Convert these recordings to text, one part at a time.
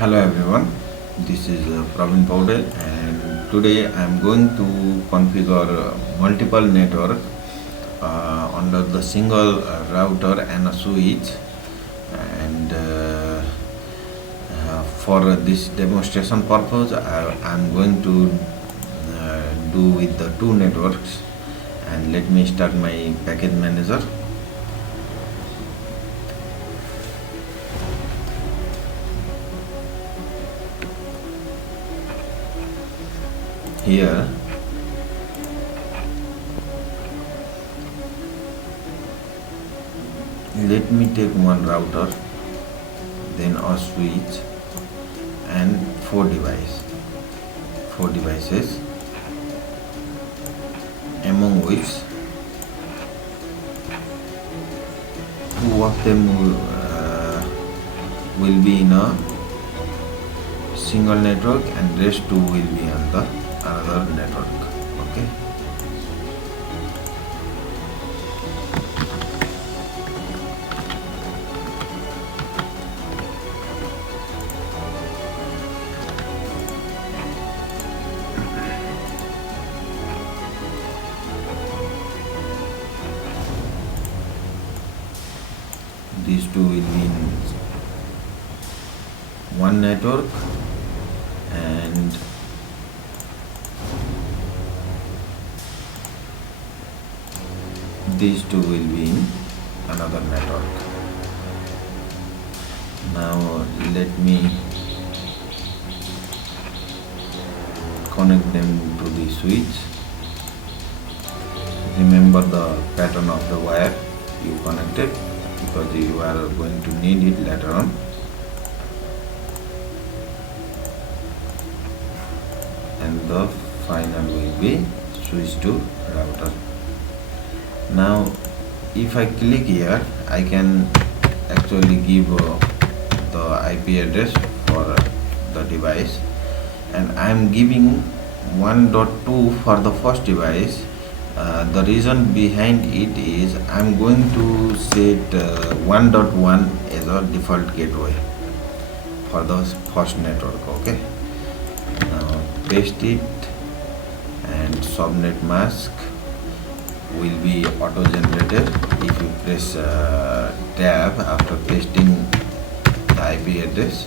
Hello everyone, this is Praveen Paudel, and today I am going to configure multiple network under the single router and a switch, and for this demonstration purpose I am going to do with the two networks. And let me start my package manager. Here let me take one router, then a switch, and four devices, among which two of them will be in a single network and rest two will be on the another network. Okay. These two will be in one network, and these two will be in another network. Now let me connect them to the switch. Remember the pattern of the wire you connected, because you are going to need it later on. And the final will be switch to router. Now if I click here, I can actually give the IP address for the device, and I am giving 1.2 for the first device. The reason behind it is I am going to set 1.1 as a default gateway for the first network. Okay. Now paste it, and subnet mask will be auto generated if you press tab after pasting the IP address,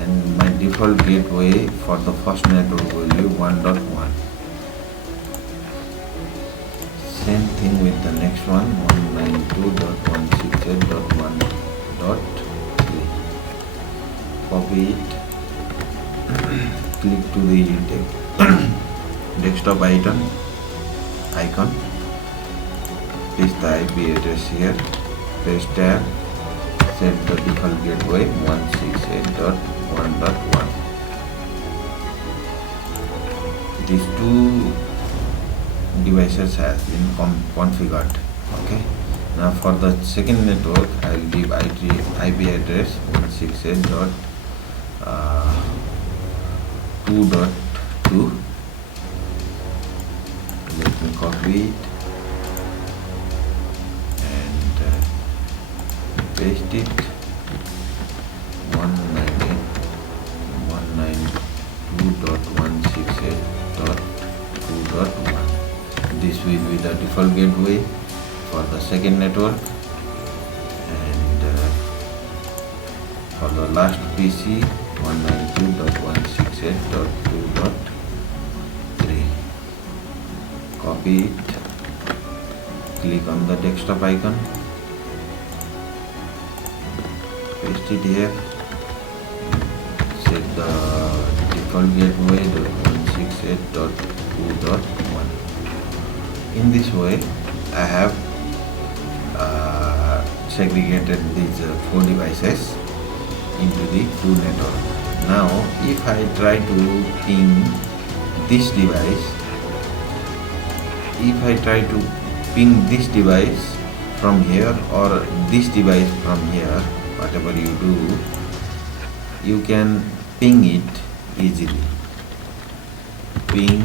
and my default gateway for the first network will be 1.1. Same thing with the next one, 192.168.1.3. Copy it, click to the desktop icon, paste the IP address here, press tab, set the default gateway 168.1.1. These two devices has been configured. Okay. Now for the second network, I will give IP address 168.2.2. Let me copy it and paste it. 192.168.2.1. This will be the default gateway for the second network, and for the last PC 192.168.2.3. Copy it, click on the desktop icon, paste it here, set the default gateway 168.2.1. In this way, I have segregated these four devices into the two networks. Now, if I try to ping this device, from here or this device from here, whatever you do, you can ping it easily. Ping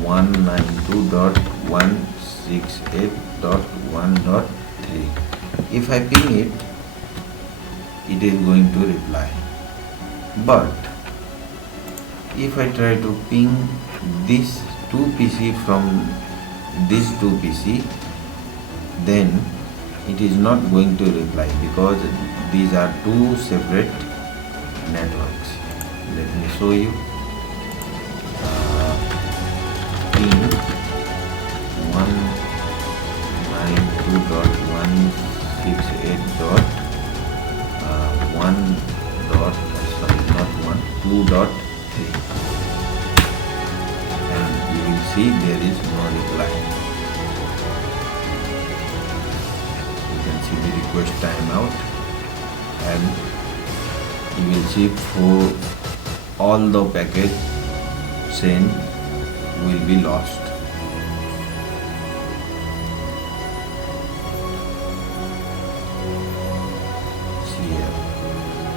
192.168.1.3. If I ping it, it is going to reply. But if I try to ping this 2 PC from this 2 PC, then it is not going to reply because these are two separate networks. Let me show you. Ping 192.168.1.2.3, and you will see there is no reply. You can see the request timeout, and you will see for all the package sent will be lost. See here,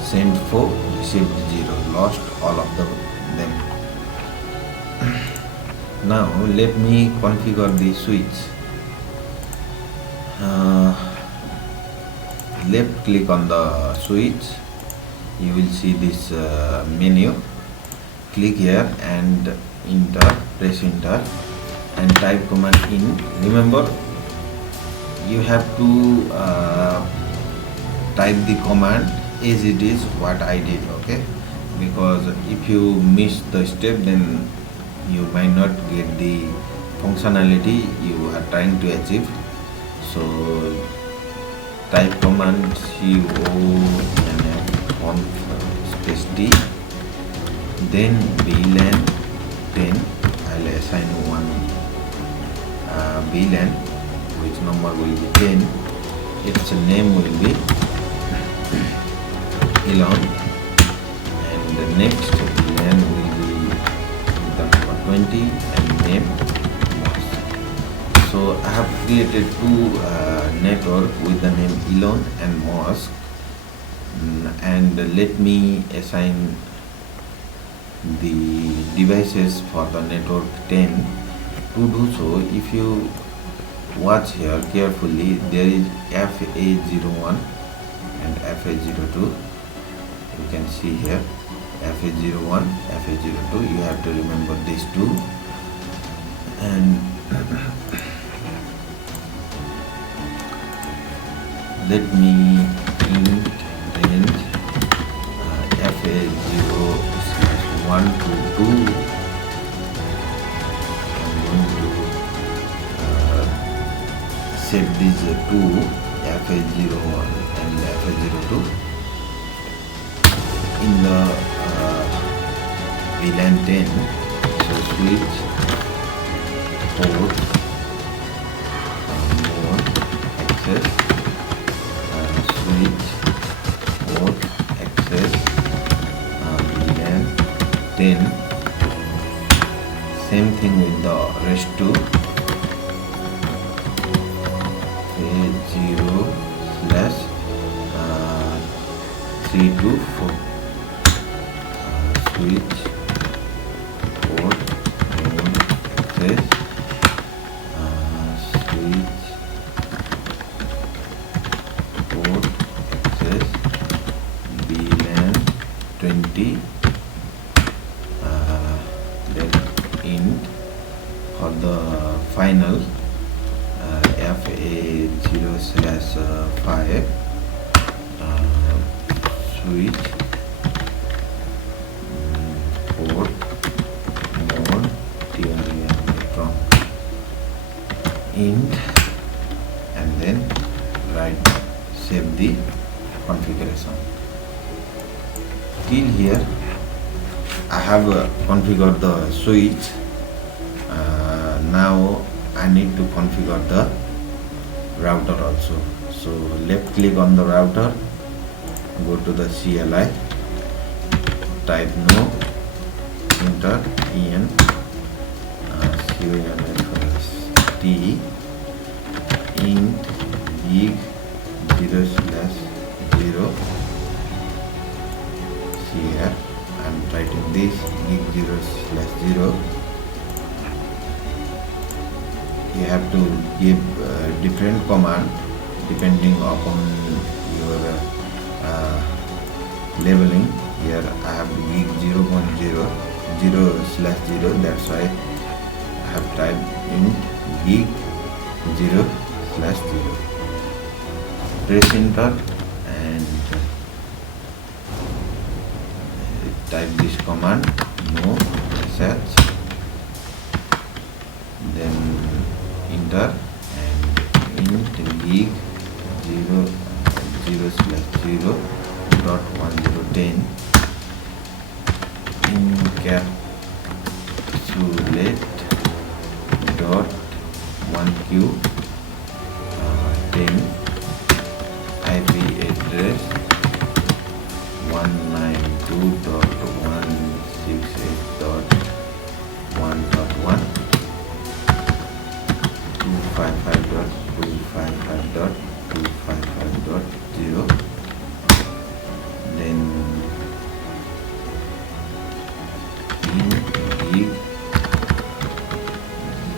sent 4, received 0, lost all of them. Now let me configure the switch. Left click on the switch, you will see this menu. Click here and press enter and type command in. Remember, you have to type the command as it is what I did, okay? Because if you miss the step, then you might not get the functionality you are trying to achieve. So type command conf space D, then VLAN 10. I'll assign one VLAN, which number will be 10. Its name will be Elon, and the next VLAN will be the number 20 and name Moss. So I have created two network with the name Elon and Moss, and let me assign the devices for the network 10. To do so, if you watch here carefully, there is FA01 and FA02. You can see here FA01, FA02. You have to remember these two. And let me int range FA0/1 to 2. I'm going to set these two, FA01 and FA02, in the VLAN 10. So switch port mode access, switch port access VLAN 10. Same thing with the rest two. A0/3 to 4. Switch port mode access, switch port access VLAN 20, then int for the final FA0/5, switch port mode from int, and then save the configuration. Till here I have configured the switch. Now I need to configure the router also. So left click on the router, go to the CLI, type no, enter en const int gig 0/0. See here, I'm writing this gig 0/0. You have to give different command depending upon your labeling. here I have gig 0.0/0, that's why I have typed in gig 0/0. Press enter and type this command no search, then enter and int gig 0/0.1010 encapsulate dot 1q 10 IP address 192.168.1.1 255.255.255.0, then in gig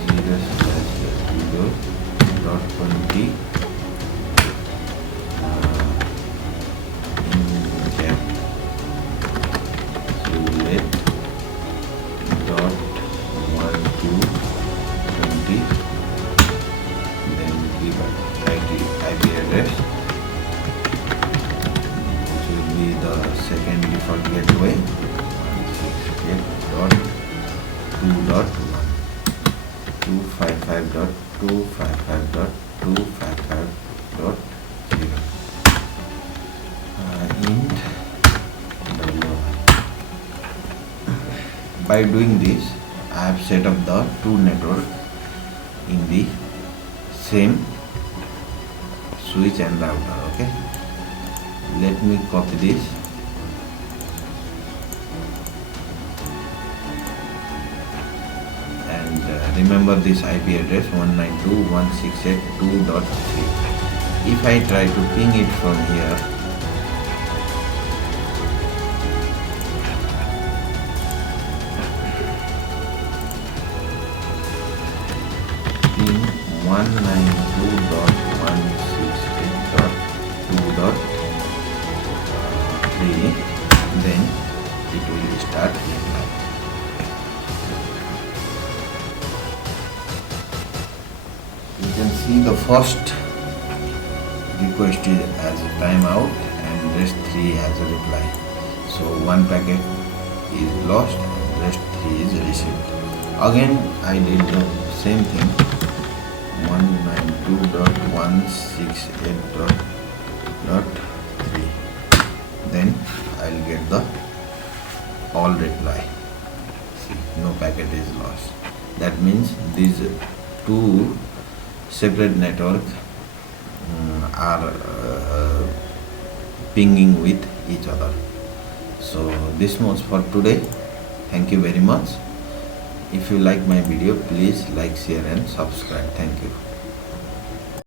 0/0.20 encapsulate dot 1 to 20, then give IP address, which will be the second default gateway 168.2.1 255.255.255.0 int w. By doing this, I have set up the two network in the same switch and router. Okay, let me copy this and remember this IP address 192.168.2.3. if I try to ping it from here, ping 192.168.2.3, then it will start replying. You can see the first request is as a timeout and rest 3 as a reply. So one packet is lost and rest 3 is received. Again I did the same thing, 192.168.3, then I'll get the all reply. See, no packet is lost. That means these two separate network are pinging with each other. So this much for today. Thank you very much. If you like my video, please like, share and subscribe. Thank you.